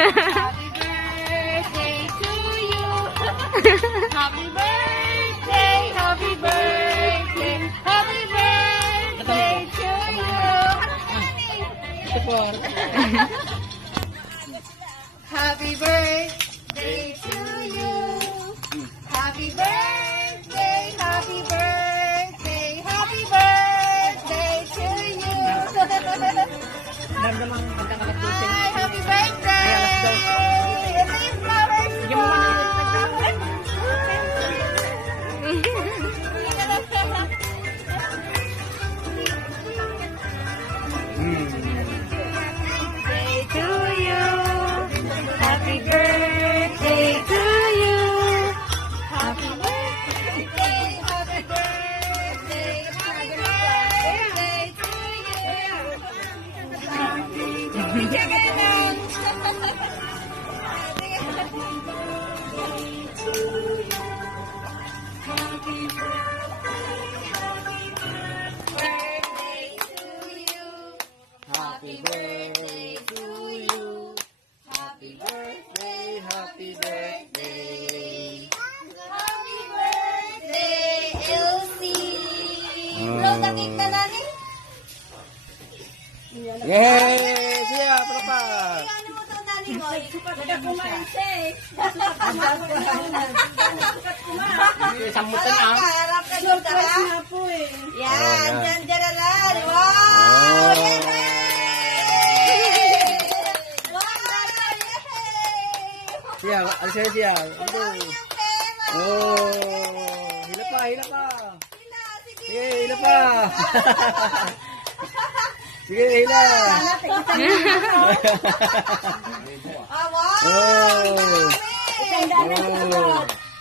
birthday to you. Happy birthday, happy birthday, happy birthday to you. Happy birthday to you. Happy birthday, happy birthday, happy birthday to you. Hi, happy birthday! Ito yung flowers mo! Birthday to you. Happy birthday to you. Happy birthday, happy birthday, happy birthday to you. Bigyan ka na lang. Happy birthday to you. Happy birthday, happy birthday. Happy birthday, Elzie. Blow the cake na nani. Yay! Siya, tropa! Ano mo to nani mo? Sukat kumain siya eh. Sambutan ang. Harap ka doon ka. Yan, dyan na lang. Wow! Yay! Siya, alis siya siya. Oh, hila pa, hila pa. Sige, hila pa. Sige, hila. Wow! Oh.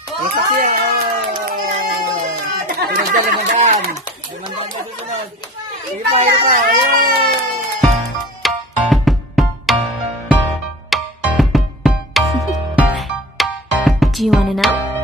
Lakas siya. Pinagdala limandaan. Limandaan pa susunod. Hila pa, hila pa. Do you want to know?